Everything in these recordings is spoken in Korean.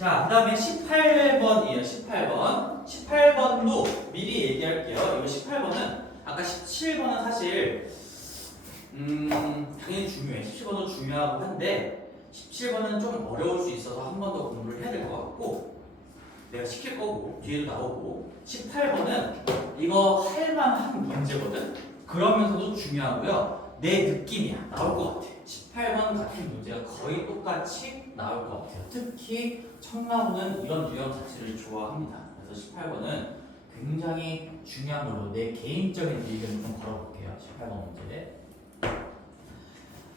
자, 그 다음에 18번이에요. 18번. 18번도 미리 얘기할게요. 이거 18번은 아까 17번은 사실 당연히 중요해. 17번도 중요하고 한데 17번은 좀 어려울 수 있어서 한 번 더 공부를 해야 될 것 같고 내가 시킬 거고 뒤에도 나오고 18번은 이거 할 만한 문제거든. 그러면서도 중요하고요. 내 느낌이야. 나올 것 같아. 18번 같은 문제가 거의 똑같이 나올 것 같아요. 특히 청라고는 이런 유형 자체를 좋아합니다. 그래서 18번은 굉장히 중요한 걸로 내 개인적인 의견을 좀 걸어볼게요. 18번 문제.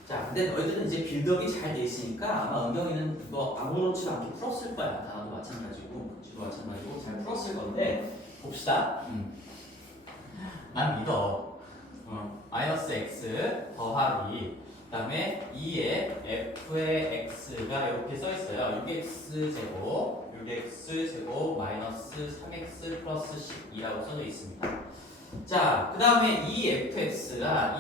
자, 근데 너희들은 이제 빌드업이 잘 돼 있으니까 아마 은경이는 이거 아무렇지 않게 풀었을 거야. 단어도 마찬가지고, 지도 마찬가지고 잘 풀었을 건데 봅시다. 난 믿어. 마이너스 x 더하기 그다음에 2의 f의 x가 이렇게 써 있어요. 6x제곱, 6x제곱 마이너스 3x 플러스 12라고 써져 있습니다. 자, 그 다음에 2fx가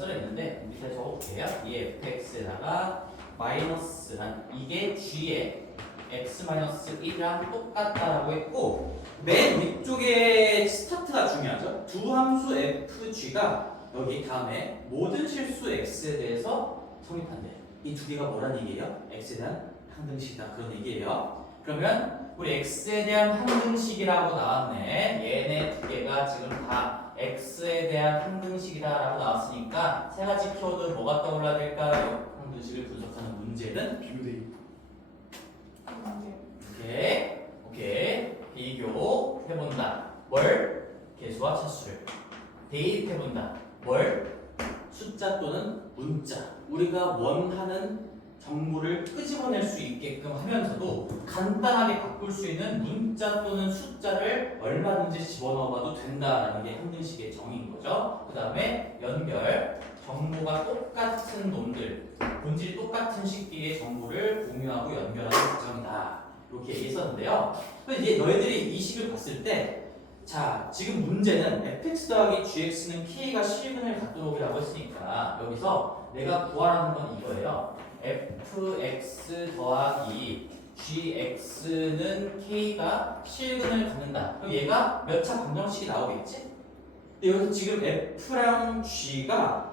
써 있는데 밑에 적어볼게요. 2fx에다가 마이너스란 이게 g의 x-1이랑 똑같다라고 했고 맨 위쪽에 스타트가 중요하죠. 두 함수 fg가 여기 다음에 모든 실수 x에 대해서 성립한대. 이 두 개가 뭐란 얘기예요? x에 대한 항등식이다 그런 얘기예요. 그러면 우리 x에 대한 항등식이라고 나왔네. 얘네 두 개가 지금 다 x에 대한 항등식이다라고 나왔으니까 세 가지 키워드 뭐가 떠올라야 될까요? 항등식을 분석하는 문제는 비교대입. 오케이. 비교해본다. 뭘? 개수와 차수를. 대입해본다. 뭘? 숫자 또는 문자. 우리가 원하는 정보를 끄집어낼 수 있게끔 하면서도 간단하게 바꿀 수 있는 문자 또는 숫자를 얼마든지 집어넣어봐도 된다라는 게 항등식의 정의인 거죠. 그 다음에 연결. 정보가 똑같은 놈들, 본질이 똑같은 식끼리의 정보를 공유하고 연결하는 과정이다. 이렇게 얘기했었는데요. 그럼 이제 너희들이 이 식을 봤을 때 자, 지금 문제는 fx 더하기 gx는 k가 실근을 갖도록이라고 했으니까 여기서 내가 구하라는 건 이거예요. fx 더하기 gx는 k가 실근을 갖는다. 그럼 얘가 몇 차 방정식이 나오겠지? 근데 여기서 지금 f랑 g가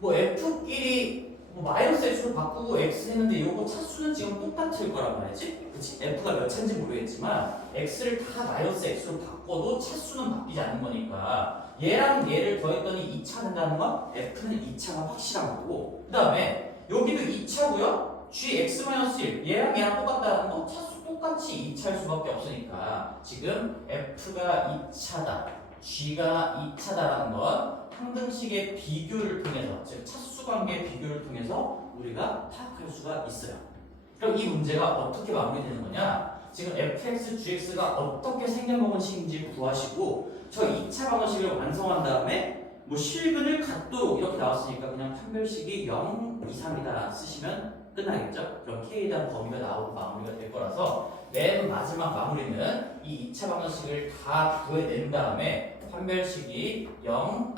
뭐 f끼리 뭐 마이너스 x로 바꾸고 x 했는데 요거 차수는 지금 똑같을 거란 말이지? 그치? f가 몇 차인지 모르겠지만 x를 다 마이너스 x로 바꿔도 차수는 바뀌지 않는 거니까 얘랑 얘를 더했더니 2차 된다는 건 f는 2차가 확실한 거고 그 다음에 여기도 2차고요 gx-1 얘랑 똑같다는 건 차수 똑같이 2차일 수밖에 없으니까 지금 f가 2차다 g가 2차다라는 건 항등식의 비교를 통해서 즉 차수 관계 비교를 통해서 우리가 파악할 수가 있어요. 그럼 이 문제가 어떻게 마무리되는 거냐? 지금 fx, gx가 어떻게 생겨먹은 식인지 구하시고 저 2차 방정식을 완성한 다음에 뭐 실근을 갖도록 이렇게 나왔으니까 그냥 판별식이 0 이상이다 쓰시면 끝나겠죠? 그럼 k에 대한 범위가 나오고 마무리가 될 거라서 맨 마지막 마무리는 이 2차 방정식을 다 구해낸 다음에 판별식이 0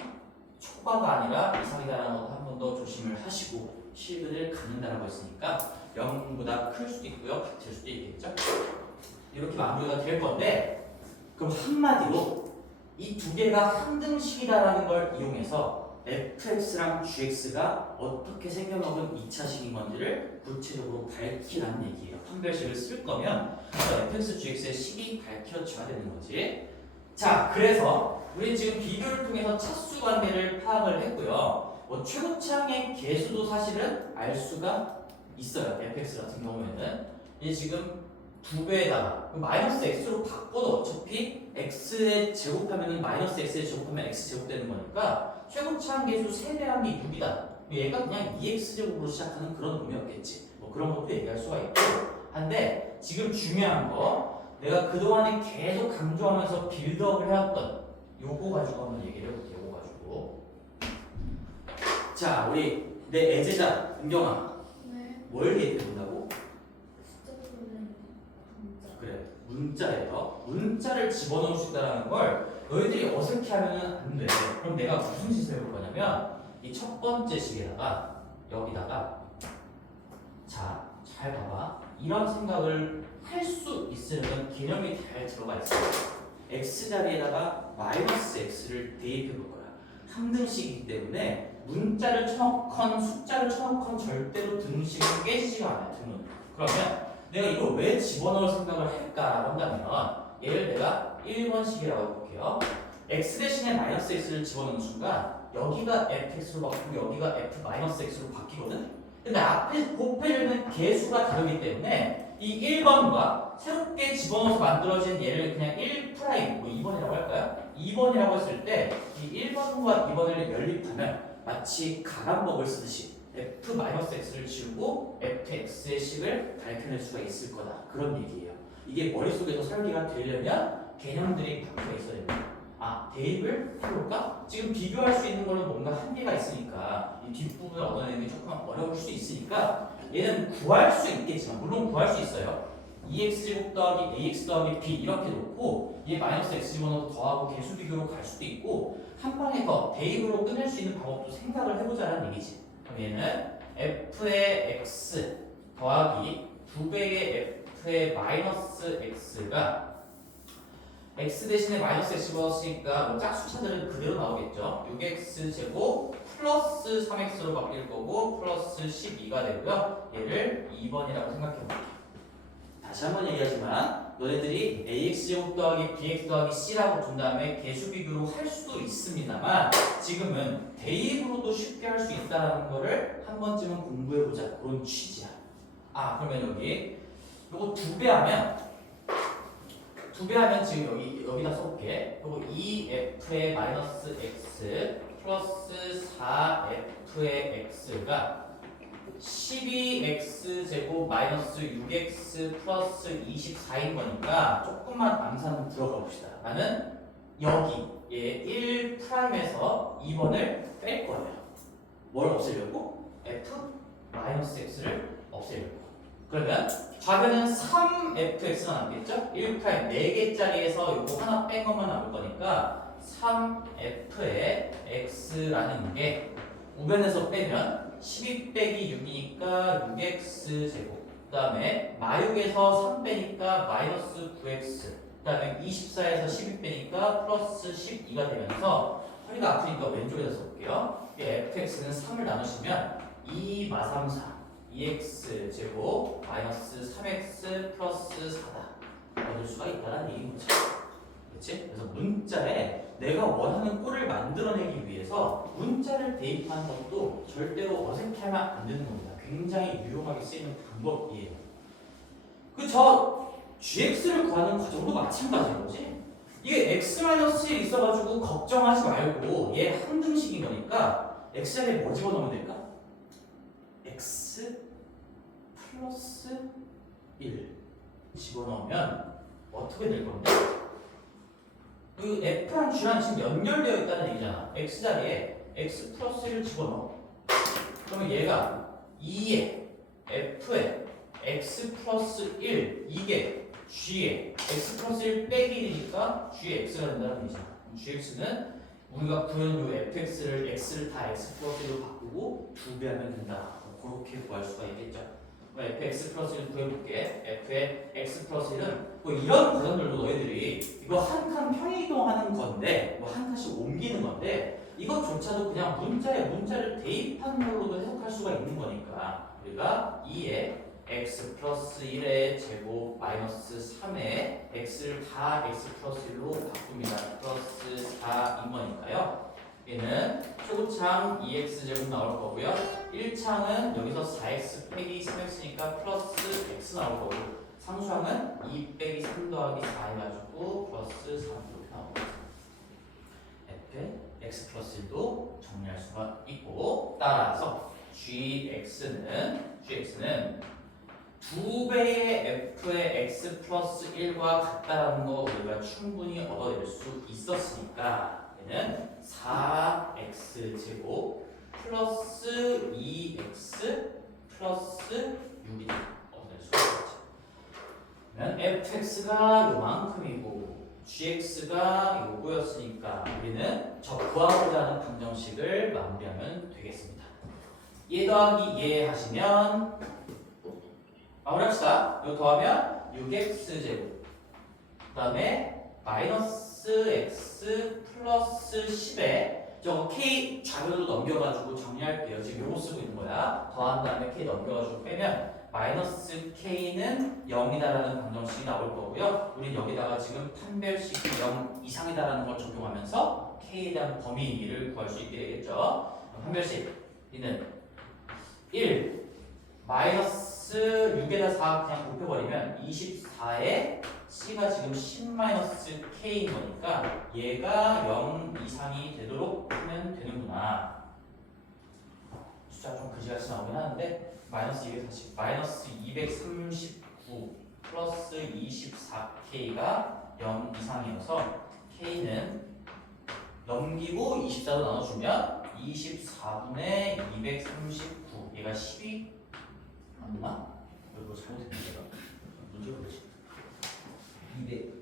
초과가 아니라 이상이다라는 것도 한 번 더 조심을 하시고 실근을 갖는다라고 했으니까 0보다 클 수도 있고요 같을 수도 있겠죠. 이렇게 마무리가 될 건데 그럼 한마디로 이 두 개가 항등식이다라는 걸 이용해서 fx랑 gx가 어떻게 생겨먹은 2차식인 건지를 구체적으로 밝히라는 얘기예요. 판별식을 쓸 거면 fx, gx의 식이 밝혀져야 되는 거지. 자, 그래서 우리는 지금 비교를 통해서 차수 관계를 파악을 했고요. 뭐 최고차항의 개수도 사실은 알 수가 있어요. fx 같은 경우에는 이제 지금 2배에다가 마이너스 x로 바꿔도 어차피 x에 제곱하면 마이너스 x에 제곱하면 x 제곱되는 거니까 최고차항 개수 3배한 게 6이다. 얘가 그냥 2x 제곱으로 시작하는 그런 의미였겠지. 뭐 그런 것도 얘기할 수가 있고 한데 지금 중요한 거 내가 그동안에 계속 강조하면서 빌드업을 해왔던 요거 가지고 한번 얘기를 해볼게요. 요거 가지고 자 우리 내 애제자 은경아 네. 뭘 대입해본다고? 숫자 또는 문자. 그래 문자예요. 문자를 집어넣을 수 있다는 걸 너희들이 어색해하면 안 돼. 그럼 내가 무슨 짓을 해볼 거냐면 이 첫 번째 식에다가 여기다가 자 잘 봐봐 이런 생각을 할 수 있으려면 개념이 잘 들어가 있어요. x 자리에다가 마이너스 x를 대입해 볼 거야. 항등식이기 때문에 문자를 쳐넣건 숫자를 쳐넣건 절대로 등식은 깨지지가 않아요. 등은. 그러면 내가 이걸 왜 집어넣을 생각을 할까라고 한다면 얘를 내가 1번식이라고 해볼게요. x 대신에 마이너스 x를 집어넣는 순간 여기가 fx로 바뀌고 여기가 f-x로 바뀌거든? 근데 앞에 곱해주는 개수가 다르기 때문에 이 1번과 새롭게 집어넣어서 만들어진 얘를 그냥 1', 뭐 2번이라고 할까요? 2번이라고 했을 때 이 1번과 2번을 연립하면 마치 가간법을 쓰듯이 f-x를 지우고 fx의 식을 밝혀낼 수가 있을 거다. 그런 얘기예요. 이게 머릿속에서 설계가 되려면 개념들이 박혀 있어야 됩니다. 아, 대입을 해볼까? 지금 비교할 수 있는 거는 뭔가 한계가 있으니까 이 뒷부분을 얻어내는 게 조금 어려울 수도 있으니까 얘는 구할 수 있겠지만 물론 구할 수 있어요. 2x제곱 더하기 ax 더하기 b 이렇게 놓고 얘 마이너스 x 집어넣어서 더하고 개수 비교로 갈 수도 있고 한 방에 더 대입으로 끝낼 수 있는 방법도 생각을 해보자는 얘기지. 그럼 얘는 f의 x 더하기 2배의 f의 마이너스 x가 x 대신에 마이너스 x 집어넣었으니까 뭐 짝수차들은 그대로 나오겠죠. 6x 제곱 플러스 3x로 바뀔 거고 플러스 12가 되고요. 얘를 2번이라고 생각해볼게요. 다시 한번 얘기하지만 너네들이 ax 제곱 더하기 bx 더하기 c라고 둔 다음에 개수 비교로 할 수도 있습니다만 지금은 대입으로도 쉽게 할 수 있다는 거를 한 번쯤은 공부해보자. 그런 취지야. 아, 그러면 여기 요거 2배하면 지금 여기다 써볼게. 요거 2f의 마이너스 x 플러스 4f의 x가 12x 제곱 마이너스 6x 플러스 24인 거니까 조금만 암산 들어가 봅시다. 나는 여기 얘 1'에서 2번을 뺄 거예요. 뭘 없애려고? f 마이너스 x를 없애려고. 그러면 좌변은 3fx가 남겠죠? 1', 4개짜리에서 이거 하나 뺀 것만 남을 거니까 3f의 x라는 게 우변에서 빼면 12 빼기 6이니까 6x 제곱 그 다음에 마육에서 3 빼니까 마이너스 9x 그 다음에 24에서 12 빼니까 플러스 12가 되면서 허리가 아프니까 왼쪽에다 써볼게요. fx는 3을 나누시면 2 마 3 4 2x 제곱 마이너스 3x 플러스 4다 얻을 수가 있다는 얘기인 거죠. 그렇지? 그래서 문자에 내가 원하는 꼴을 만들어내기 위해서 문자를 대입하는 것도 절대로 어색해하면 안 되는 겁니다. 굉장히 유용하게 쓰이는 방법이에요. 저 gx를 구하는 과정도 마찬가지인 거지. 이게 x-1이 있어가지고 걱정하지 말고 얘 항등식인 거니까 x 자리에 뭐 집어넣으면 될까? x 플러스 1 집어넣으면 어떻게 될 건데? 그 f랑 g랑 지금 연결되어 있다는 얘기잖아. x 자리에 x 플러스 1을 집어넣어. 그러면 얘가 2에 f에 x 플러스 1 이게 g에 x 플러스 1 빼기 1이니까 g에 x가 된다는 얘기잖아. gx는 우리가 구현 요 fx를 x를 다 x 플러스 1로 바꾸고 2배하면 된다. 그렇게 구할 수가 있겠죠. fx 플러스 1 구해볼게. f의 x 플러스 1은 뭐 이런 과정들도 너희들이 이거 한 칸 평이동하는 건데 뭐 한 칸씩 옮기는 건데 이것조차도 그냥 문자를 대입하는 걸로도 해석할 수가 있는 거니까 우리가 2에 x 플러스 1의 제곱 마이너스 3에 x를 다 x 플러스 1로 바꿉니다. 플러스 4인 거니까요. 얘는 초고창 2x제곱 나올 거고요. 1창은 여기서 4x 빼기 3x니까 플러스 x 나올 거고 상수항은 2 빼기 3 더하기 4 해가지고 플러스 3 이렇게 나오고 f x 플러스 1도 정리할 수가 있고 따라서 gx는 2배의 f의 x 플러스 1과 같다라는 거 우리가 충분히 얻어낼 수 있었으니까 얘는 4x 제곱 플러스 2x 플러스 6이 얻어낼 수가 있겠죠. 그러면 fx가 요만큼이고 gx가 요거였으니까 우리는 저 구하고자 하는 방정식을 마무리하면 되겠습니다. 얘 더하기 얘 하시면 마무리합시다. 이거 더하면 6x제곱. 그 다음에 마이너스 x 플러스 10에 저거 k 좌변으로 넘겨가지고 정리할게요. 지금 요거 쓰고 있는 거야. 더한 다음에 k 넘겨가지고 빼면 마이너스 k는 0이다라는 방정식이 나올 거고요. 우린 여기다가 지금 판별식이 0 이상이다라는 걸 적용하면서 k에 대한 범위를 구할 수 있게 되겠죠. 판별식 이는 1 마이너스 6에다 4 그냥 곱해버리면 24에 c가 지금 10-k인 거니까 얘가 0 이상이 되도록 하면 되는구나. 숫자 좀 그지같이 나오긴 하는데 마이너스 240, 마이너스 239 플러스 24k가 0 이상이어서 k는 넘기고 24로 나눠주면 24분의 239 얘가 10이 맞나? 이거 잘못했네 제가 문제 그러지 200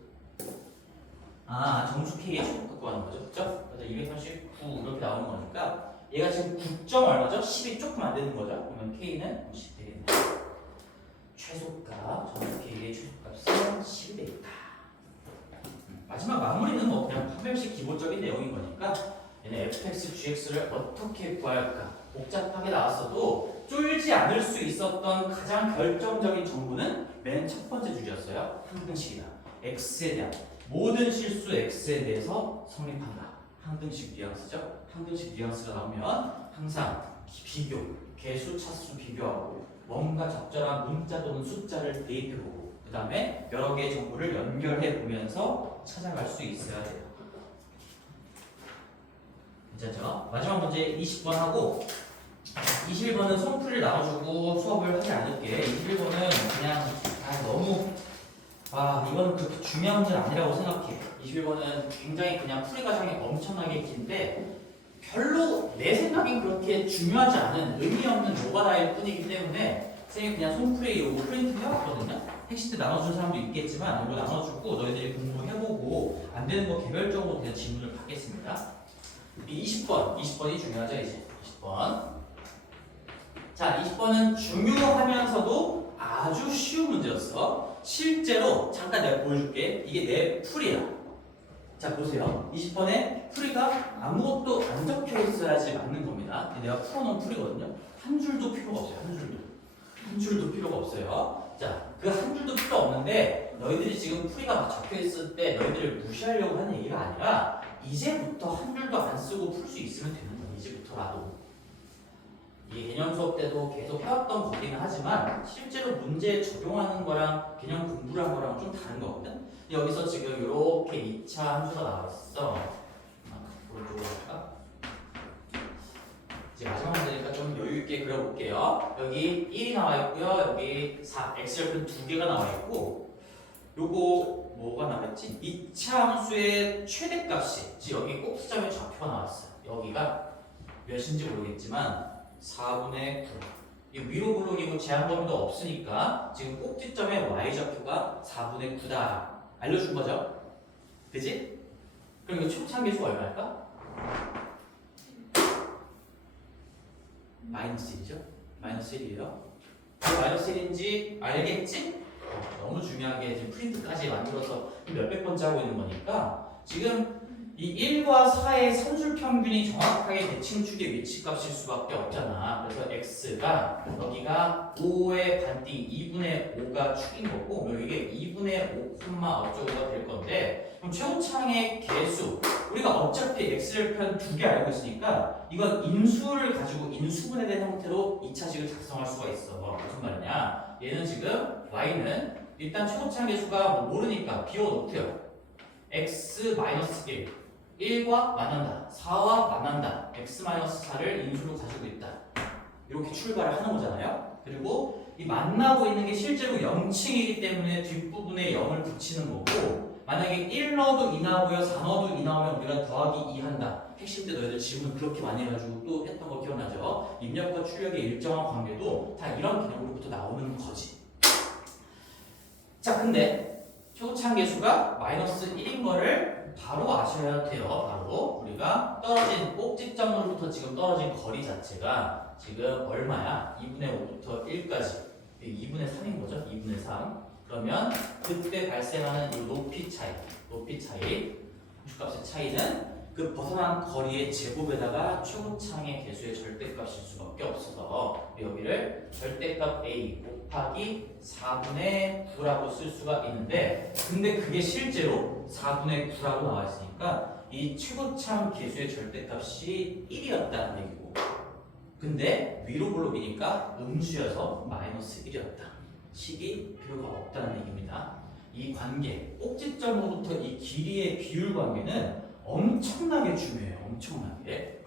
정수 k의 최고 구하는 거죠 그쵸? 그래서 239 이렇게 나오는 거니까 얘가 지금 9점 얼마죠? 10이 조금 안 되는 거죠? 그러면 k는 10 되겠네 최소값 정수 k의 최소값은 10이 되겠다 마지막 마무리는 뭐 그냥 판별식 기본적인 내용인 거니까 얘는 fx, gx를 어떻게 구할까 복잡하게 나왔어도 쫄지 않을 수 있었던 가장 결정적인 정보는 맨 첫 번째 줄이었어요. 항등식이다. x에 대한 모든 실수 x에 대해서 성립한다. 항등식 뉘앙스죠. 항등식 뉘앙스가 나오면 항상 비교, 개수, 차수 비교하고 뭔가 적절한 문자 또는 숫자를 대입해보고 그 다음에 여러 개의 정보를 연결해보면서 찾아갈 수 있어야 돼요. 괜찮죠? 마지막 문제 20번 하고 21번은 손풀이를 나눠주고 수업을 하지 않을게. 21번은 그냥 너무 이건 그렇게 중요한 문제는 아니라고 생각해. 21번은 굉장히 그냥 풀이 과정이 엄청나게 긴데 별로 내 생각엔 그렇게 중요하지 않은 의미 없는 노가다일 뿐이기 때문에 선생님이 그냥 손풀이 요거 프린트 해왔거든요. 핵시 때 나눠준 사람도 있겠지만 이거 나눠주고 너희들이 공부해보고 안 되는 거 개별적으로 그냥 질문을 받겠습니다. 20번이 중요하죠 이제 20번. 자 20번은 중요하면서도 아주 쉬운 문제였어. 실제로 잠깐 내가 보여줄게. 이게 내 풀이야. 자 보세요. 20번에 풀이가 아무것도 안 적혀 있어야지 맞는 겁니다. 내가 풀어놓은 풀이거든요. 한 줄도 필요가 없어요. 한 줄도 필요가 없어요. 자 그 한 줄도 필요 없는데 너희들이 지금 풀이가 막 적혀 있을 때 너희들을 무시하려고 하는 얘기가 아니라 이제부터 한 줄도 안 쓰고 풀 수 있으면 되는 거야. 이제부터라도. 이게 개념 수업 때도 계속 해왔던 거기는 하지만 실제로 문제에 적용하는 거랑 개념 공부를 한 거랑 좀 다른 거거든. 여기서 지금 이렇게 2차 함수가 나왔어. 앞으로 할까? 이제 마지막 문제니까 좀 여유 있게 그려볼게요. 여기 1이 나와 있고요. 여기 4, x절편 2개가 나와 있고 요거 뭐가 나왔지? 2차 함수의 최대값이 지금 여기 꼭지점의 좌표가 나왔어요. 여기가 몇인지 모르겠지만 4분의 9. 이 위로 블록이고 제한 범위도 없으니까 지금 꼭지점의 y좌표가 4분의 9다. 알려준 거죠? 그지? 그럼 이거 초창계수가 얼마일까? 마이너스 1이죠? 마이너스 1이에요. 왜 마이너스 1인지 알겠지? 너무 중요한 게 지금 프린트까지 만들어서 몇백 번째 하고 있는 거니까 지금 이 1과 4의 선술 평균이 정확하게 대칭축의 위치값일 수밖에 없잖아. 그래서 x가 여기가 5의 반띵 2분의 5가 축인 거고 여기게 2분의 5, 어쩌고가 될 건데 그럼 최고창의 개수 우리가 어차피 x절편 2개 알고 있으니까 이건 인수를 가지고 인수분해된 형태로 2차식을 작성할 수가 있어. 무슨 말이냐? 얘는 지금 y는 일단 최고창 개수가 뭐 모르니까 비워놓고요. x-1 1과 만난다. 4와 만난다. x-4를 인수로 가지고 있다. 이렇게 출발을 하는 거잖아요. 그리고 이 만나고 있는 게 실제로 0층이기 때문에 뒷부분에 0을 붙이는 거고 만약에 1 넣어도 2 나오고요. 4 넣어도 2 나오면 우리가 더하기 2 한다. 핵심 때 너희들 질문 그렇게 많이 해가지고 또 했던 거 기억나죠? 입력과 출력의 일정한 관계도 다 이런 개념으로부터 나오는 거지. 자 근데 최고창 개수가 마이너스 1인 거를 바로 아셔야 돼요. 바로 우리가 떨어진 꼭지점으로부터 지금 떨어진 거리 자체가 지금 얼마야? 2분의 5부터 1까지 이게 2분의 3인 거죠. 2분의 3. 그러면 그때 발생하는 이 높이 차이, 함수값의 차이는 그 벗어난 거리의 제곱에다가 최고창의 개수의 절대값일 수밖에 없어서 여기를 절대값 a 곱하기 4분의 9라고 쓸 수가 있는데, 근데 그게 실제로 4분의 9라고 나와 있으니까 이 최고참 개수의 절대값이 1이었다는 얘기고, 근데 위로 블록이니까 음수여서 마이너스 1이었다. 식이 필요가 없다는 얘기입니다. 이 관계, 꼭지점으로부터 이 길이의 비율 관계는 엄청나게 중요해요. 엄청나게.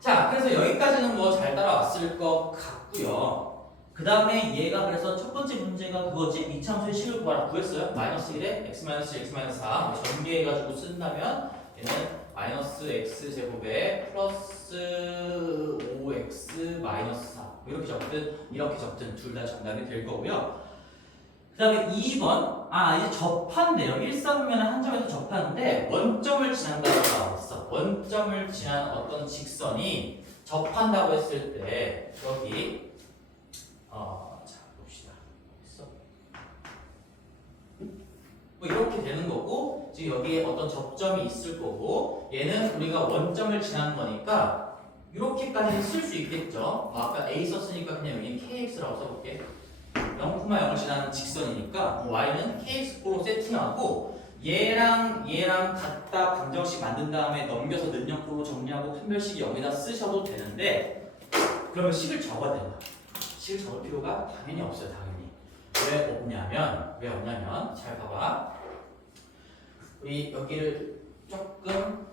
자, 그래서 여기까지는 뭐 잘 따라왔을 것 같고요. 그 다음에 얘가 그래서 첫 번째 문제가 그거지? 이차함수의 식을 구했어요. 마이너스 1에 x 마이너스 x 마이너스 4 전개해가지고 쓴다면 얘는 마이너스 x제곱에 플러스 5x 마이너스 4 이렇게 적든 둘 다 정답이 될 거고요. 그 다음에 2번, 이제 접한대요. 1사분면은 한 점에서 접하는데 원점을 지난다고 나왔어. 원점을 지난 어떤 직선이 접한다고 했을 때 여기 자 봅시다. 있어? 뭐 이렇게 되는 거고, 지금 여기에 어떤 접점이 있을 거고, 얘는 우리가 원점을 지난 거니까 이렇게까지는 쓸 수 있겠죠. 아까 A 썼으니까 그냥 여기 KX라고 써볼게. 0,0을 지나는 직선이니까 y는 kx꼴로 세팅하고 얘랑 갖다 방정식 만든 다음에 넘겨서 능력꼴로 정리하고 판별식이 여기다 쓰셔도 되는데, 그러면 식을 적어야 된다. 식을 적을 필요가 당연히 없어요. 당연히. 왜 없냐면 잘 봐봐. 우리 여기를 조금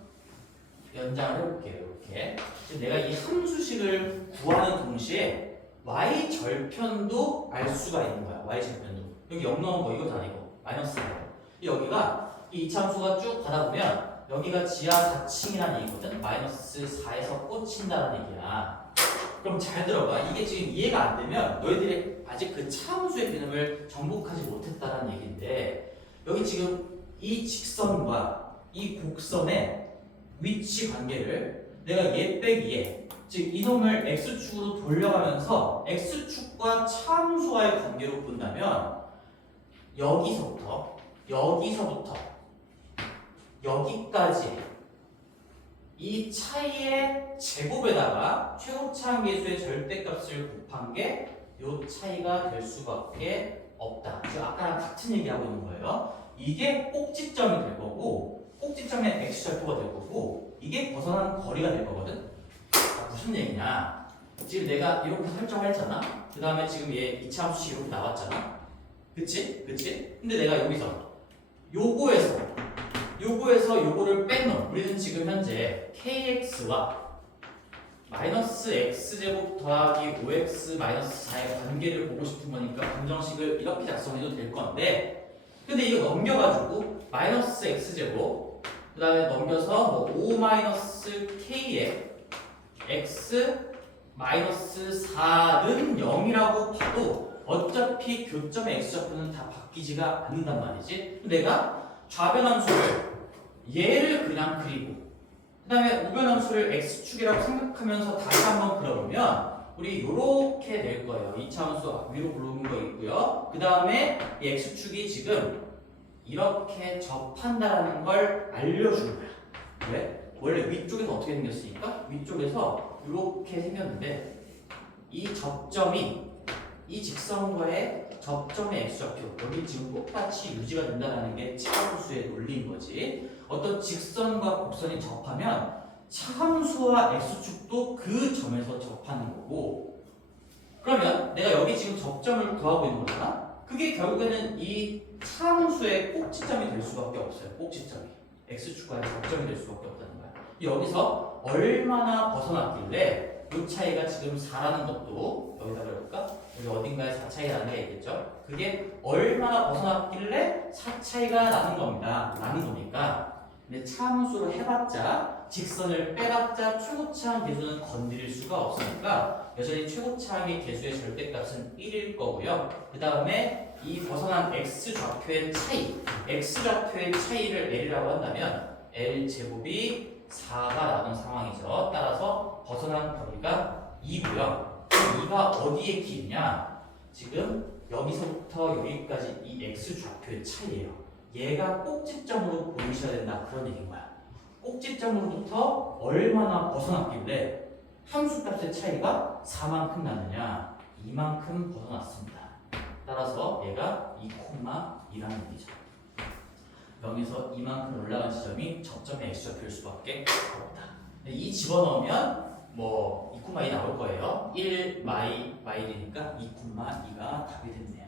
연장을 해볼게요. 이렇게 지금 내가 이 함수식을 구하는 동시에 y 절편도 알 수가 있는 거야. y 절편도. 여기 0 넣은 거 이거 아니고 마이너스예요. 여기가 이 이차함수가 쭉 가다 보면 여기가 지하 4층이라는 얘기거든. 마이너스 4에서 꽂힌다는 얘기야. 그럼 잘 들어봐. 이게 지금 이해가 안 되면 너희들이 아직 그 차함수의 개념을 정복하지 못했다는 얘기인데, 여기 지금 이 직선과 이 곡선의 위치 관계를 내가 얘 빼기 얘, 즉 이놈을 x축으로 돌려가면서 x축과 차함수와의 관계로 본다면 여기서부터 여기까지 이 차이의 제곱에다가 최고차함 계수의 절대값을 곱한 게 이 차이가 될 수밖에 없다. 즉 아까랑 같은 얘기하고 있는 거예요. 이게 꼭지점이 될 거고, 꼭지점의 x절표가 될 거고, 이게 벗어난 거리가 될 거거든. 무슨 얘기냐? 지금 내가 이렇게 설정을 했잖아. 그 다음에 지금 얘 이차함수식 이렇게 나왔잖아. 그치? 근데 내가 여기서 요거에서 요거를 뺀놈, 우리는 지금 현재 kx와 마이너스 x제곱 더하기 5x 마이너스 4의 관계를 보고 싶은 거니까 방정식을 이렇게 작성해도 될 건데, 근데 이거 넘겨가지고 마이너스 x제곱 그 다음에 넘겨서 뭐 5 마이너스 k에 x 마이너스 4는 0이라고 봐도 어차피 교점의 x좌표는 다 바뀌지가 않는단 말이지. 내가 좌변함수를 얘를 그냥 그리고 그 다음에 우변함수를 x축이라고 생각하면서 다시 한번 그려보면 우리 요렇게 될 거예요. 2차 함수 위로 부르는 거 있고요. 그 다음에 이 x축이 지금 이렇게 접한다는 걸 알려주는 거야. 왜? 원래 위쪽에서 어떻게 생겼으니까? 위쪽에서 이렇게 생겼는데 이 접점이 이 직선과의 접점의 x좌표, 여기 지금 똑같이 유지가 된다는 게 차함수의 논리인 거지. 어떤 직선과 곡선이 접하면 차함수와 x축도 그 점에서 접하는 거고, 그러면 내가 여기 지금 접점을 구하고 있는 거잖아. 그게 결국에는 이 차함수의 꼭지점이 될 수밖에 없어요. 꼭지점이 x축과의 접점이 될 수밖에 없다는 거야. 여기서 얼마나 벗어났길래 이 차이가 지금 4라는 것도 여기다 그려볼까? 여기 어딘가에 4 차이가 나는 게 있겠죠? 그게 얼마나 벗어났길래 4 차이가 나는 겁니까? 근데 차함수를 해봤자, 직선을 빼봤자 최고차함 계수는 건드릴 수가 없으니까 여전히 최고차함의 계수의 절대값은 1일 거고요. 그 다음에 이 벗어난 x좌표의 차이를 L이라고 한다면 L제곱이 4가 나오는 상황이죠. 따라서 벗어난 거리가 2고요. 2가 어디에 길이냐? 지금 여기서부터 여기까지 이 x 좌표의 차이예요. 얘가 꼭지점으로 보이셔야 된다 그런 얘기인 거야. 꼭지점으로부터 얼마나 벗어났길래 함수값의 차이가 4만큼 나느냐? 이만큼 벗어났습니다. 따라서 얘가 2,2라는 얘기죠. 0에서 이만큼 올라간 지점이 접점의 x좌표일 수밖에 없다. 이 집어넣으면 뭐 2,2 나올 거예요. 1 마이 되니까 2,2가 답이 됐네요.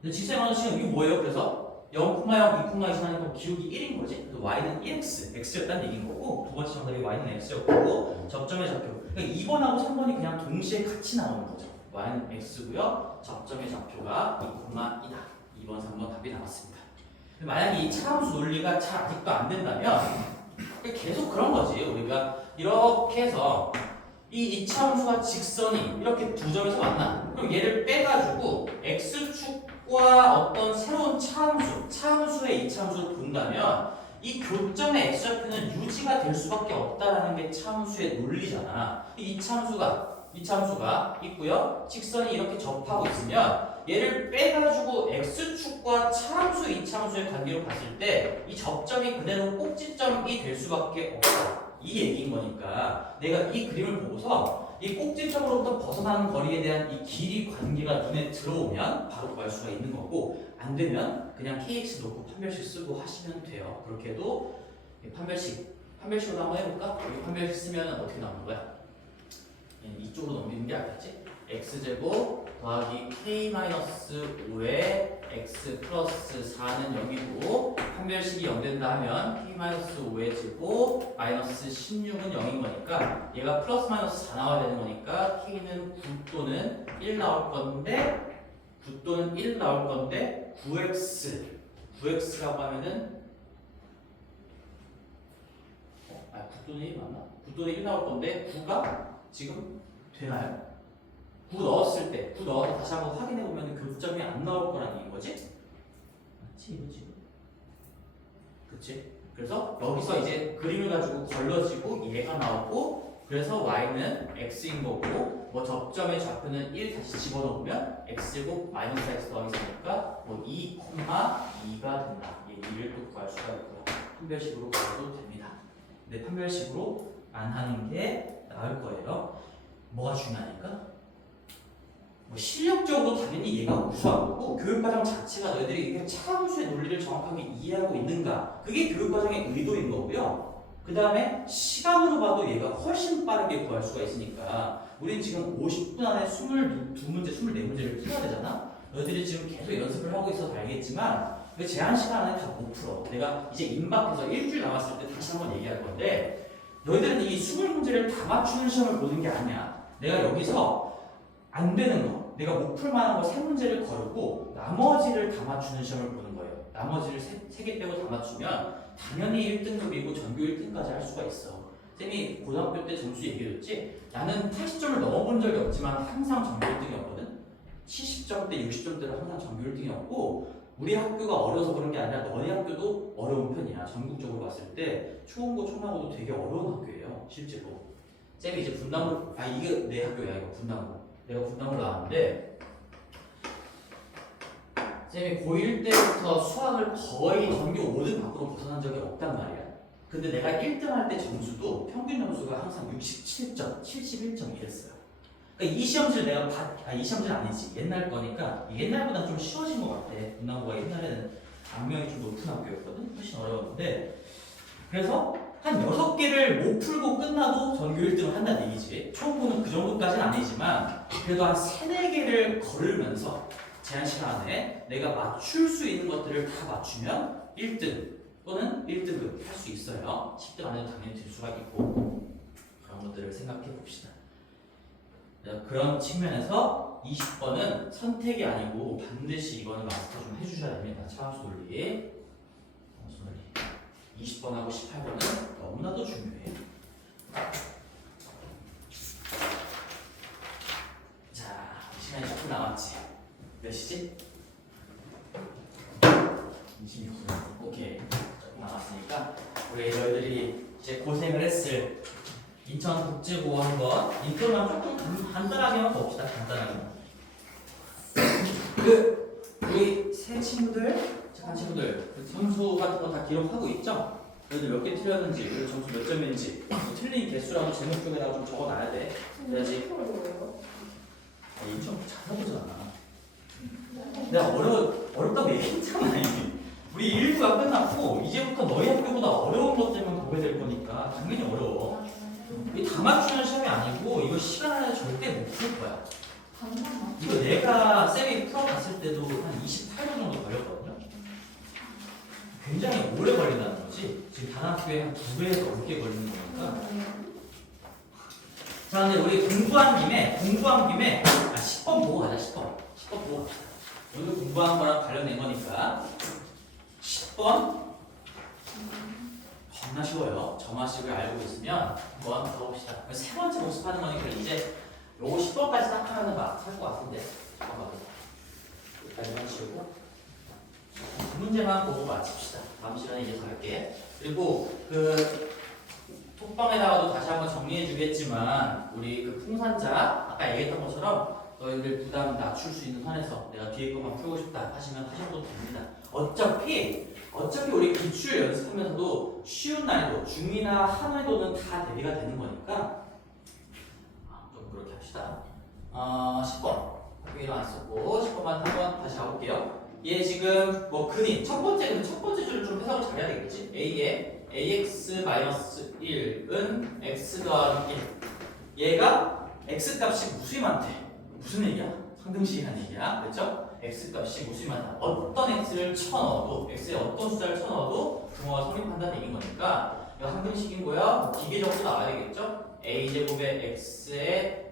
근데 직사형은 지금 이게 뭐예요? 그래서 0,0, 2,2 지나니까 기울기 1인 거지. 그래서 y는 1x, x였다는 얘기인 거고 두 번째 정답이 y는 x였고 접점의 좌표. 그러니까 2번하고 3번이 그냥 동시에 같이 나오는 거죠. y는 x고요. 접점의 좌표가 2,2다. 2번, 3번 답이 나왔습니다. 만약에 이 차함수 논리가 잘 아직도 안 된다면 계속 그런 거지. 우리가 이렇게 해서 이 이차함수와 직선이 이렇게 두 점에서 만나. 그럼 얘를 빼가지고 x축과 어떤 새로운 차함수의 이차함수를 본다면 이 교점의 x좌표는 유지가 될 수밖에 없다라는 게 차함수의 논리잖아. 이 이차함수가 있고요. 직선이 이렇게 접하고 있으면 얘를 빼가지고 x축과 차함수, 이차함수의 관계로 봤을 때 이 접점이 그대로 꼭지점이 될 수밖에 없다. 이 얘기인 거니까 내가 이 그림을 보고서 이 꼭지점으로부터 벗어나는 거리에 대한 이 길이 관계가 눈에 들어오면 바로 구할 수가 있는 거고 안 되면 그냥 kx 놓고 판별식 쓰고 하시면 돼요. 그렇게 해도 판별식으로 한번 해볼까? 여기 판별식 쓰면 어떻게 나오는 거야? 이쪽으로 넘기는 게 아니지? x제곱 더하기 k-5에 x 플러스 4는 0이고 판별식이 0된다 하면 k-5의 제곱 마이너스 16은 0인 거니까 얘가 플러스 마이너스 4 나와야 되는 거니까 k는 9 또는 1 나올 건데 9 또는 1 나올 건데 9x라고 하면은 9 또는 1 맞나? 9 또는 1 나올 건데 9가 지금 되나요? 9 넣었을 때, 9 넣어서 다시 한번 확인해 보면 교점이 안 나올 거라는 얘기인 거지? 맞지, 이거지? 그치? 그래서 여기서 이제 그림을 가지고 걸러지고 얘가 나오고 그래서 y는 x인 거고 뭐 접점의 좌표는 1 다시 집어넣으면 x제곱 마이너스 x 더하기 4니까 뭐 2,2가 된다. 얘기를 또 구할 수가 있고요. 판별식으로 구해도 됩니다. 근데 판별식으로 안 하는 게 나을 거예요. 뭐가 중요하니까? 뭐 실력적으로 당연히 얘가 우수한 거고 교육과정 자체가 너희들이 이게 차함수의 논리를 정확하게 이해하고 있는가 그게 교육과정의 의도인 거고요. 그 다음에 시간으로 봐도 얘가 훨씬 빠르게 구할 수가 있으니까 우린 지금 50분 안에 22문제, 24문제를 풀어야 되잖아. 너희들이 지금 계속 연습을 하고 있어서 알겠지만 그 제한 시간 안에 다 못 풀어. 내가 이제 임박해서 일주일 남았을 때 다시 한번 얘기할 건데 너희들은 이 20문제를 다 맞추는 시험을 보는 게 아니야. 내가 여기서 안 되는 거, 내가 못 풀만한 거 3문제를 거르고 나머지를 다 맞추는 시험을 보는 거예요. 나머지를 3개 빼고 다 맞추면 당연히 1등급이고 전교 1등까지 할 수가 있어. 쌤이 고등학교 때 점수 얘기해줬지? 나는 80점을 넘어본 적이 없지만 항상 전교 1등이었거든? 70점대, 60점대로 항상 전교 1등이었고 우리 학교가 어려서 그런 게 아니라 너네 학교도 어려운 편이야. 전국적으로 봤을 때 초원고, 초나고도 되게 어려운 학교예요. 실제로. 쌤이 이제 분당으로, 이게 내 학교야 이거 분당으로. 내가 분당으로 나왔는데 쌤이 고1 때부터 수학을 거의 전교 5등 밖으로 벗어난 적이 없단 말이야. 근데 내가 1등 할 때 점수도 평균 점수가 항상 67점, 71점 이랬어요. 그러니까 이 시험지를 내가 이 시험지는 아니지. 옛날 거니까 옛날보다 좀 쉬워진 것 같아. 분당고가 옛날에는 악명이 좀 높은 학교였거든. 훨씬 어려웠는데 그래서 한 6개를 못 풀고 끝나도 전교 1등을 한다는 얘기지. 초음보는 그 정도까지는 아니지만 그래도 한 3, 4개를 걸으면서 제한 시간 안에 내가 맞출 수 있는 것들을 다 맞추면 1등 또는 1등급 할 수 있어요. 10등 안에도 당연히 될 수가 있고 그런 것들을 생각해 봅시다. 그런 측면에서 20번은 선택이 아니고 반드시 이거는 마스터 좀 해주셔야 됩니다. 차함수 논리. 20번하고 18번은 너무나도 중요해요. 자, 시간이 조금 남았지. 몇 시지? 26분. 오케이. 조금 남았으니까 우리 너희들이 이제 고생을 했을 인천국제고 한번 인터뷰만 조금 간단하게만 봅시다. 간단하게. 우리 새 친구들, 착한 친구들, 그 점수 같은 거 다 기록하고 있죠? 너희들 몇 개 틀렸는지, 그리고 점수 몇 점인지, 뭐 틀린 개수라도 제목 쪽에다가 좀 적어놔야 돼. 그래야지. 이 좀 잘해보잖아. 내가 어렵다고 얘기했잖아. 이미. 우리 1부가 끝났고 이제부터 너희 학교보다 어려운 것들만 보게 될 거니까 당연히 어려워. 이게 다 맞추는 시험이 아니고 이거 시간 안에 절대 못 풀 거야. 이거 내가 쌤이 풀어봤을 때도 한 28분 정도 걸렸거든요. 굉장히 오래 걸린다는 거지. 지금 단 학교에 한 2배에서 넘게 걸리는 거니까. 자, 근데 우리 공부한 김에 10번 보고 가자. 10번 보고 갑시다. 오늘 공부한 거랑 관련된 거니까 10번 겁나 쉬워요. 점화식을 알고 있으면 한번 가봅시다. 세 번째 복습하는 거니까 이제 요거 10번까지 딱 하면 막살것 같은데. 잠깐만. 여기까지만 치우고 두 문제만 보고 마칩시다. 다음 시간에 이어서 할게. 그리고 그 톡방에다가도 다시 한번 정리해 주겠지만 우리 그 풍산자 아까 얘기했던 것처럼 너희들 부담 낮출 수 있는 선에서 내가 뒤에 것만 풀고 싶다 하시면 하셔도 됩니다. 어차피 우리 기출 연습하면서도 쉬운 난이도, 중이나 한難이도는 다 대비가 되는 거니까 좀 그렇게 합시다. 10번 학교에 안 썼고 10번만 한번 다시 가볼게요. 얘 지금 뭐 근인 첫 번째 줄을 좀 해석을 잘해야 되겠지. A에 ax-1은 x 더하기 1. 얘가 x 값이 무수히많대. 무슨 얘기야? 상등식이라는 얘기야. 그렇죠? x 값이 무수히많다. 어떤 x를 쳐넣어도 x에 어떤 숫자를 쳐넣어도 분모가 성립한다는 얘기인 거니까 이거 상등식인 거야. 기계적으로 나와야 되겠죠? a제곱의 x에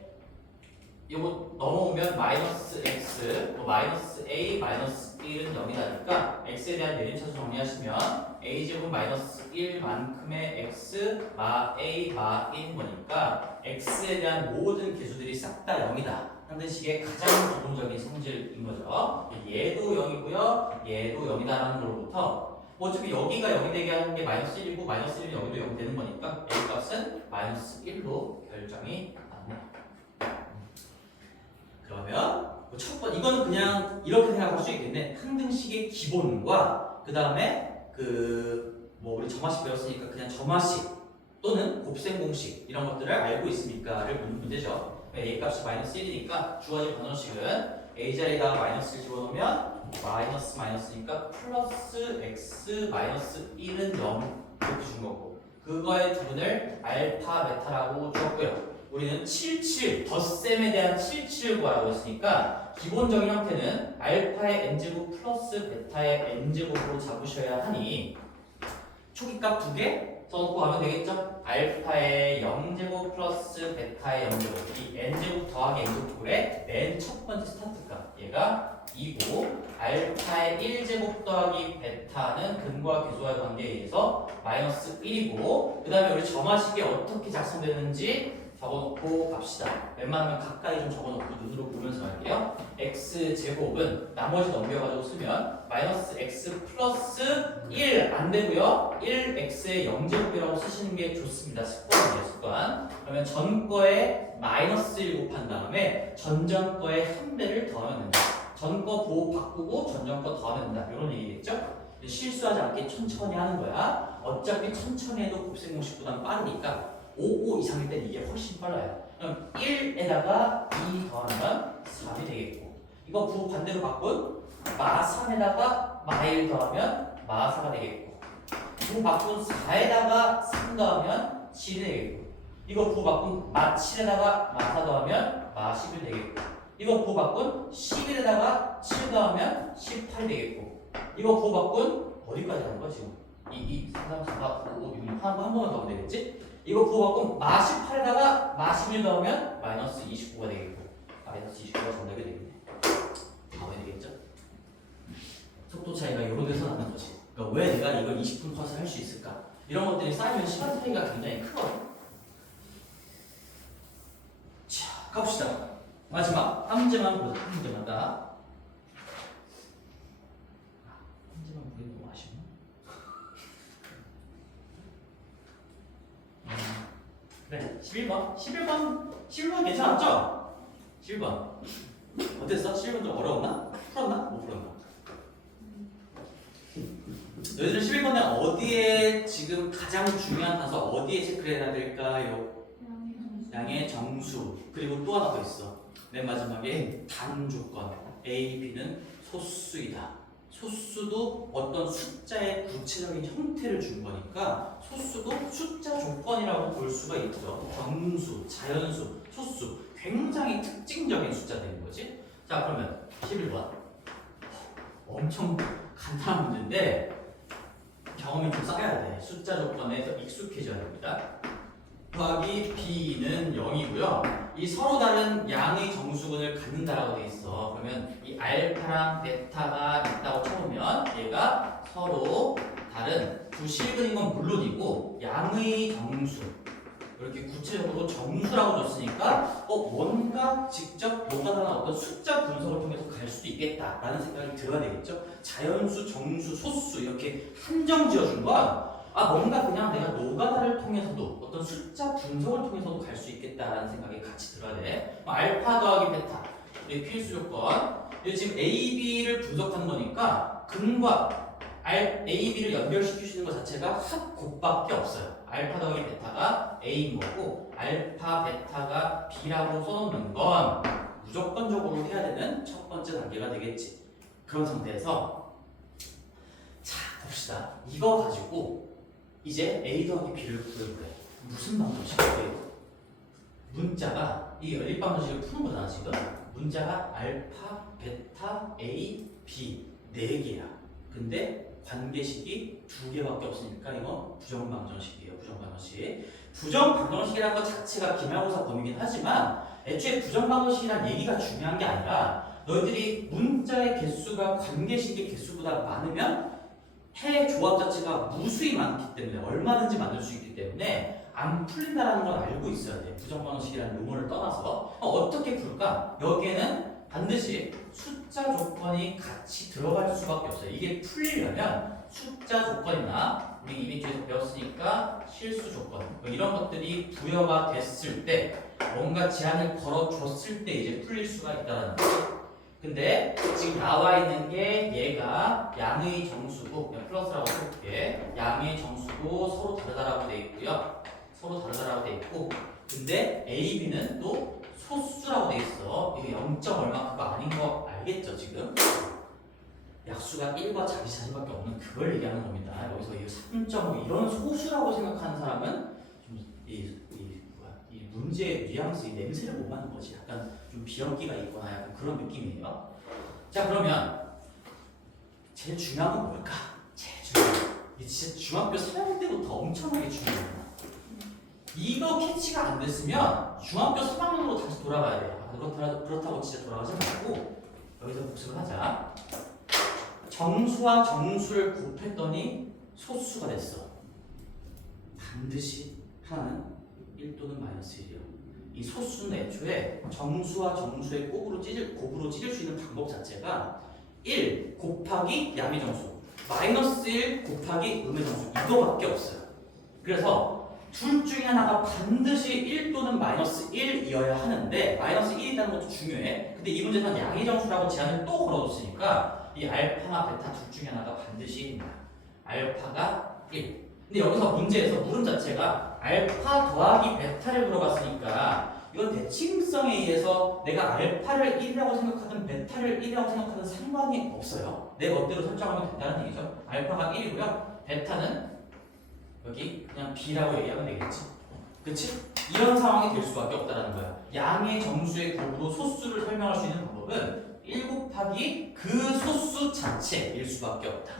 이거 넘어오면 마이너스 x, 마이너스 a, 마이너스 1은 0이다니까 x에 대한 내림차수 정리하시면 a제곱 마이너스 1만큼의 x, 마 a, 마 1인 거니까 x에 대한 모든 개수들이 싹 다 0이다. 상등식의 가장 기본적인 성질인 거죠. 얘도 0이고요, 얘도 0이다라는 걸로부터 어차피 여기가 0이 되게 하는 게 마이너스 1이고 마이너스 1은 여기도 0이 되는 거니까 a 값은 마이너스 1로 결정이 납니다. 그러면 첫 번 이거는 그냥 이렇게 생각할 수 있겠네. 항등식의 기본과 그 다음에 우리 점화식 배웠으니까 그냥 점화식 또는 곱셈 공식 이런 것들을 알고 있습니까를 묻는 문제죠. a 값이 마이너스 1이니까 주어진 반원식은 a 자리에다가 마이너스를 집어넣으면 마이너스니까 플러스 x 마이너스 1은 0 이렇게 준 거고 그거의 두분을 알파 베타라고 주었고요. 우리는 77, 덧셈에 대한 77을 구하라고 했으니까 기본적인 형태는 알파의 n제곱 플러스 베타의 n제곱으로 잡으셔야 하니 초기값 2개 써놓고 가면 되겠죠? 알파의 0제곱 플러스 베타의 0제곱 이 n제곱 더하기 n제곱의 맨 첫 번째 스타트값 얘가 2고 알파의 1제곱 더하기 베타는 근과 계수와의 관계에 의해서 마이너스 1이고 그 다음에 우리 점화식이 어떻게 작성되는지 적어놓고 갑시다. 웬만하면 가까이 좀 적어놓고 눈으로 보면서 할게요. x제곱은 나머지 넘겨가지고 쓰면 마이너스 x 플러스 1 안되고요. 1x의 0제곱이라고 쓰시는 게 좋습니다. 습관이에요. 습관. 그러면 전 거에 마이너스 1 곱한 다음에 전전 거에 한 배를 더하면 된다. 전 거 보호 바꾸고 전전 거 더하면 된다. 이런 얘기겠죠? 실수하지 않게 천천히 하는 거야. 어차피 천천히 해도 곱셈 공식보다는 빠르니까 5 이상일 땐 이게 훨씬 빨라요. 그럼 1에다가 2 더하면 3이 되겠고 이거 부호 반대로 바꾼 마3에다가 마1 더하면 마4가 되겠고 부호 바꾼 4에다가 3 더하면 7이 되겠고 이거 부호 바꾼 마7에다가 마4 더하면 마11 되겠고 이거 부호 바꾼 11에다가 7 더하면 18이 되겠고 이거 부호 바꾼 어디까지 가는 거야 지금? 2, 3, 4, 5, 6, 한 번만 더 하면 되겠지? 이거 부호 바꾼 마18에다가 마11 더하면 마이너스 29가 되겠고 마이너스 29가 정답이 되겠네. 다음에 되겠죠? 속도 차이가 이런 데서 나는 거지. 그러니까 왜 내가 이걸 20분 컷을 할 수 있을까? 이런 것들이 쌓이면 시간 차이가 굉장히 크거든. 자, 갑시다. 마지막 한 문제만 보자. 한 문제마다. 한 문제만 보기 너무 아쉽네. 그래, 11번 괜찮았죠? 11번 어땠어? 실문들 어려웠나? 풀었나? 못 풀었나? 너희들은 11번에 어디에 지금 가장 중요한 단서 어디에 체크를 해야 될까요? 양의 정수. 그리고 또 하나 더 있어. 맨 마지막에 단 조건. A, B는 소수이다. 소수도 어떤 숫자의 구체적인 형태를 준 거니까 소수도 숫자 조건이라고 볼 수가 있죠. 정수, 자연수, 소수. 굉장히 특징적인 숫자들인 거지. 자, 그러면 11번. 엄청 간단한 문제인데 경험이 좀 쌓여야 돼. 숫자 조건에서 익숙해져야 됩니다. 더하기 b는 0이고요. 이 서로 다른 양의 정수근을 갖는다라고 돼 있어. 그러면 이 알파랑 베타가 있다고 쳐보면 얘가 서로 다른 부실근인 건 물론이고 양의 정수 이렇게 구체적으로 정수라고 줬으니까 뭔가 직접 노가다나 어떤 숫자 분석을 통해서 갈 수도 있겠다라는 생각이 들어야 되겠죠. 자연수, 정수, 소수 이렇게 한정 지어준 건 뭔가 그냥 내가 노가다를 통해서도 어떤 숫자 분석을 통해서도 갈 수 있겠다라는 생각이 같이 들어야 돼. 알파 더하기 베타 우리 필수 조건. 지금 A, B를 분석한 거니까 근과 A, B를 연결시킬 수 있는 것 자체가 합곱밖에 없어요. 알파 더하기 베타가 A인 거고 알파 베타가 B라고 써놓는 건 무조건적으로 해야 되는 첫 번째 단계가 되겠지. 그런 상태에서 자 봅시다. 이거 가지고 이제 A 더하기 B를 구해보래. 무슨 방정식이에요? 문자가 이 연립 방정식을 푸는 거잖아 지금. 문자가 알파, 베타, A, B 4개야. 근데 관계식이 2개밖에 없으니까 이건 부정방정식이에요. 부정방정식. 부정방정식이라는 것 자체가 기말고사 범위긴 하지만 애초에 부정방정식이란 얘기가 중요한 게 아니라 너희들이 문자의 개수가 관계식의 개수보다 많으면 해 조합 자체가 무수히 많기 때문에 얼마든지 만들 수 있기 때문에 안 풀린다는 걸 알고 있어야 돼. 부정방정식이라는 용어를 떠나서 어떻게 풀까? 여기에는 반드시 숫자 조건이 같이 들어갈 수밖에 없어요. 이게 풀리려면 숫자 조건이나 우리 이미 뒤에서 배웠으니까 실수 조건 이런 것들이 부여가 됐을 때 뭔가 제한을 걸어줬을 때 이제 풀릴 수가 있다는 거죠. 근데 지금 나와 있는 게 얘가 양의 정수고 그냥 플러스라고 쓸게. 양의 정수고 서로 다르다라고 돼 있고요. 서로 다르다라고 돼 있고 근데 A, B는 또 소수라고 돼 있어. 이거 0. 얼마 그거 아닌 거 알겠죠 지금? 약수가 1과 자기 자신밖에 없는 그걸 얘기하는 겁니다. 여기서 이 3.5 이런 소수라고 생각하는 사람은 좀 이 문제의 뉘앙스, 이 냄새를 못 맡는 거지. 약간 좀 비연기가 있거나 약간 그런 느낌이에요. 자 그러면 제일 중요한 건 뭘까? 제일 중요한 거. 이게 진짜 중학교 3학년 때부터 엄청나게 중요해요. 이거 캐치가 안 됐으면 중학교 3학년으로 다시 돌아가야 돼요. 그렇다고 진짜 돌아가지 말고 여기서 복습을 하자. 정수와 정수를 곱했더니 소수가 됐어. 반드시 하나는 1 또는 마이너스 1이요. 이 소수는 애초에 정수와 정수의 곱으로 찢을 수 있는 방법 자체가 1 곱하기 양의 정수, 마이너스 1 곱하기 음의 정수 이거밖에 없어요. 그래서 둘 중에 하나가 반드시 1 또는 마이너스 1이어야 하는데 마이너스 1이 있다는 것도 중요해. 근데 이 문제는 양의 정수라고 제한을 또 걸어뒀으니까 이 알파나 베타 둘 중에 하나가 반드시 1입니다. 알파가 1. 근데 여기서 문제에서 물음 자체가 알파 더하기 베타를 물어봤으니까 이건 대칭성에 의해서 내가 알파를 1이라고 생각하든 베타를 1이라고 생각하든 상관이 없어요. 내 멋대로 설정하면 된다는 얘기죠. 알파가 1이고요. 베타는 여기 그냥 B라고 얘기하면 되겠지. 그치? 이런 상황이 될 수밖에 없다는 거야. 양의 정수의 곱으로 소수를 설명할 수 있는 방법은 1 곱하기 그 소수 자체일 수밖에 없다.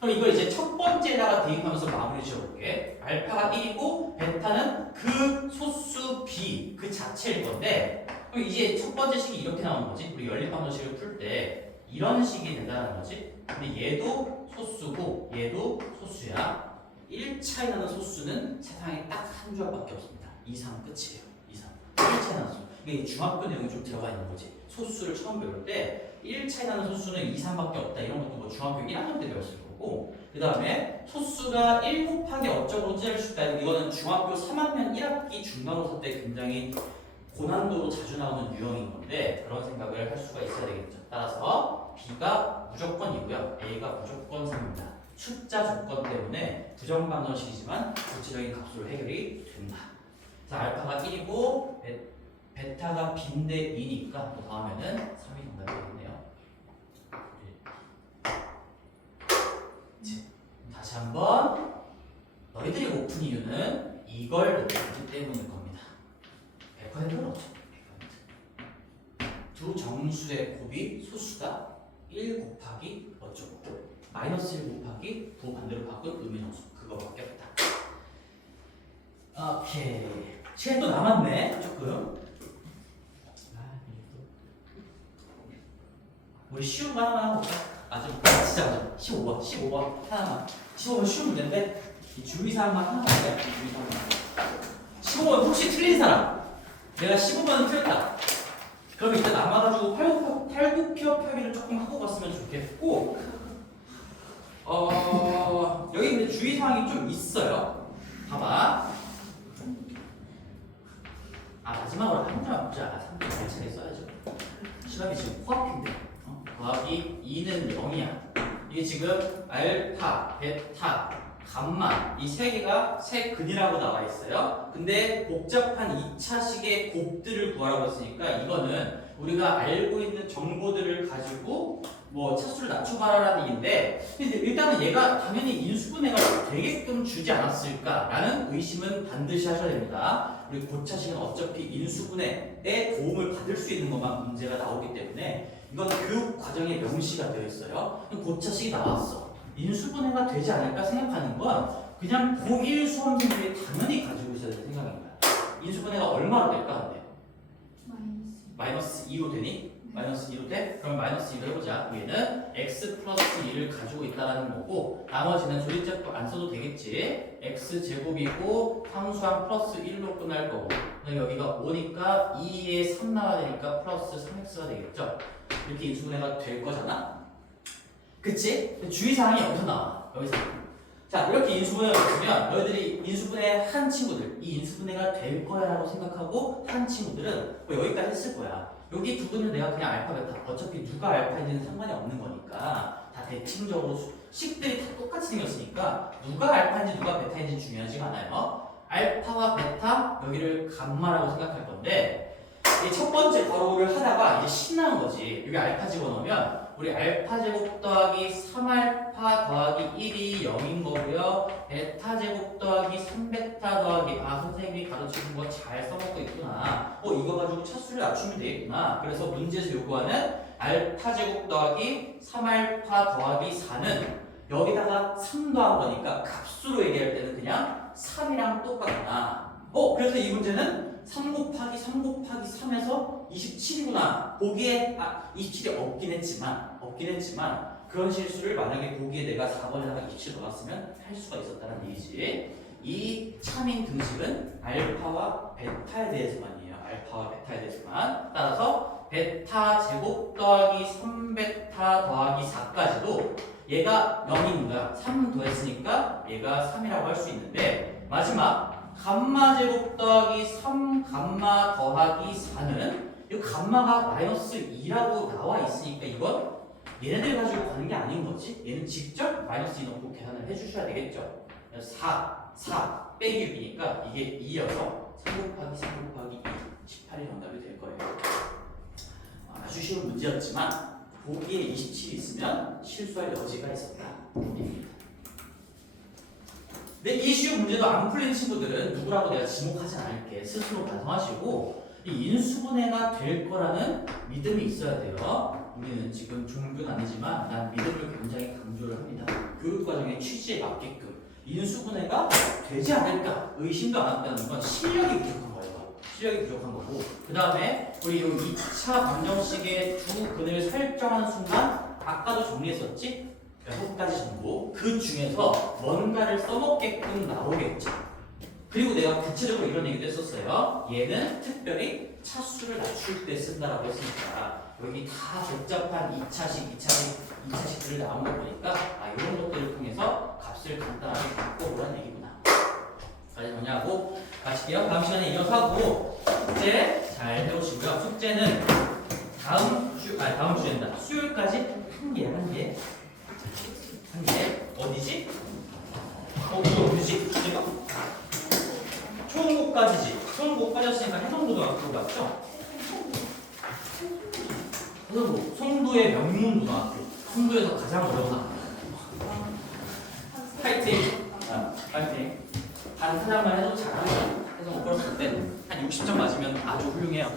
그럼 이걸 이제 첫 번째에다가 대입하면서 마무리 지어볼게. 알파가 1이고 베타는 그 소수 B 그 자체일 건데 그럼 이제 첫 번째 식이 이렇게 나오는 거지. 우리 연립방정식을 풀 때 이런 식이 된다는 거지. 근데 얘도 소수고 얘도 소수야. 1 차이 나는 소수는 세상에 딱 한 조합밖에 없습니다. 2, 3 끝이에요. 2, 3. 1 차이 나는 소수. 이게 중학교 내용이 좀 들어가 있는 거지. 소수를 처음 배울 때 1 차이 나는 소수는 2, 3밖에 없다. 이런 것도 뭐 중학교 1학년 때 배웠을 거고 그 다음에 소수가 1 곱하기 어쩌고 찢을 수 있다. 이거는 중학교 3학년 1학기 중간고사 때 굉장히 고난도로 자주 나오는 유형인 있는 건데 그런 생각을 할 수가 있어야 되겠죠. 따라서 B가 무조건이고요. A가 무조건 3입니다. 숫자 조건 때문에 부정방정식이지만 구체적인 값으로 해결이 된다. 자, 알파가 1이고 베타가 B인데 2니까 그 다음에는 3이 정답이 되겠네요. 다시 한번 너희들이 못 푼 이유는 이걸 넣기 때문일 겁니다. 100%는 없죠. 100%. 두 정수의 곱이 소수다. 1 곱하기 어쩌고 마이너스 1 곱하기 부 반대로 바꾼 의미정수 그거밖에 없다. 오케이. 시간이 또 남았네. 조금. 우리 쉬운 거 하나만 해볼까? 진짜 맞아. 15번 하나만. 15번 쉬운 문제인데 이 주의사항만 하나만 할게요. 주의사항만. 15번 혹시 틀린 사람? 내가 15번은 틀렸다. 그럼 일단 남아가지고 팔굽혀 펴기를 조금 하고 갔으면 좋겠고 여기 근데 주의사항이 좀 있어요. 봐봐. 마지막으로 한 문제만 보자. 3분 알차게 써야죠. 시간이 지금 코앞인데 더하기 2는 0이야. 이게 지금 알파, 베타, 감마 이 세 개가 세 근이라고 나와 있어요. 근데 복잡한 2차식의 곱들을 구하라고 했으니까 이거는 우리가 알고 있는 정보들을 가지고 뭐 차수를 낮춰봐라라는 얘기인데 근데 일단은 얘가 당연히 인수분해가 되게끔 주지 않았을까라는 의심은 반드시 하셔야 됩니다. 우리 고차식은 어차피 인수분해에 도움을 받을 수 있는 것만 문제가 나오기 때문에 이건 교육 과정에 명시가 되어 있어요. 고차식이 나왔어. 인수분해가 되지 않을까 생각하는 건 그냥 고1 수험생들이 당연히 가지고 있어야 될 생각입니다. 인수분해가 얼마로 될까 근데? 마이너스 2로 되니? 마이너스 2로 돼? 그럼 마이너스 2로 해보자. 위에는 x 플러스 2를 가지고 있다는 거고 나머지는 조리제법 안 써도 되겠지. x제곱이고 상수항 플러스 1로 끝날 거고 여기가 5니까 2에 3 나와야 되니까 플러스 3x가 되겠죠. 이렇게 인수분해가 될 거잖아. 그치? 주의사항이 여기서 나와. 여기서. 자, 이렇게 인수분해가 됐으면 너희들이 인수분해 한 친구들 이 인수분해가 될 거야 라고 생각하고 한 친구들은 뭐 여기까지 했을 거야. 여기 두 분은 내가 그냥 알파, 베타 어차피 누가 알파인지는 상관이 없는 거니까 다 대칭적으로 식들이 다 똑같이 생겼으니까 누가 알파인지 누가 베타인지 중요하지가 않아요. 알파와 베타 여기를 감마라고 생각할 건데 이 첫 번째 괄호를 하다가 이제 신나는 거지. 여기 알파 집어넣으면 우리 알파 제곱 더하기 3알파 더하기 1이 0인 거고요. 베타 제곱 더하기 3베타 더하기 선생님이 가르치는 거 잘 써먹고 있구나. 이거 가지고 차수를 낮추면 되겠구나. 그래서 문제에서 요구하는 알파 제곱 더하기 3알파 더하기 4는 여기다가 3 더한 거니까 값수로 얘기할 때는 그냥 3이랑 똑같구나. 그래서 이 문제는 3 곱하기 3 곱하기 3에서 27이구나. 보기에 27이 없긴 했지만 그런 실수를 만약에 보기에 내가 4번에다가 27 넣었으면 할 수가 있었다는 얘기지. 이 참인 등식은 알파와 베타에 대해서만이에요. 알파와 베타에 대해서만. 따라서 베타 제곱 더하기 3베타 더하기 4까지도 얘가 0입니다. 3 더했으니까 얘가 3이라고 할 수 있는데 마지막 감마 제곱 더하기 3 감마 더하기 4는 이 감마가 마이너스 2라고 나와 있으니까 이건 얘네들 가지고 가는 게 아닌 거지. 얘는 직접 마이너스 2 넣고 계산을 해주셔야 되겠죠. 4 빼기 6이니까 이게 2여서 3 곱하기 3 곱하기 2 18이 정답이 될 거예요. 아주 쉬운 문제였지만 보기에 27이 있으면 실수할 여지가 있었다. 근데 이 쉬운 문제도 안 풀린 친구들은 누구라고 내가 지목하지 않을게. 스스로 반성하시고 이 인수분해가 될 거라는 믿음이 있어야 돼요. 우리는 지금 종교는 아니지만 난 믿음을 굉장히 강조를 합니다. 교육과정의 취지에 맞게끔 인수분해가 되지 않을까 의심도 안 한다는 건 실력이 부족한 거예요. 실력이 부족한 거고 그 다음에 우리 이 2차 방정식의 두 근을 설정하는 순간 아까도 정리했었지? 6가지 정보 그 중에서 뭔가를 써먹게끔 나오겠죠. 그리고 내가 구체적으로 이런 얘기도 했었어요. 얘는 특별히 차수를 낮출 때 쓴다라고 했으니까 여기 다 복잡한 2차식들을 나온 거 보니까 이런 것들을 통해서 값을 간단하게 바꿔보라는 얘기구나. 까지 정리하고 마칠게요. 다음 시간에 이어서 하고 숙제 잘 해오시고요. 숙제는 빠지지. 송도 빠졌으니까 해성고등학교 맞죠? 해성고. 송도의 명문고등학교. 송도에서 가장 어려운 학교. 파이팅! 파이팅. 단 하나만 해도 잘하는 해성고 풀었을 때 한 60점 맞으면 아주 훌륭해요.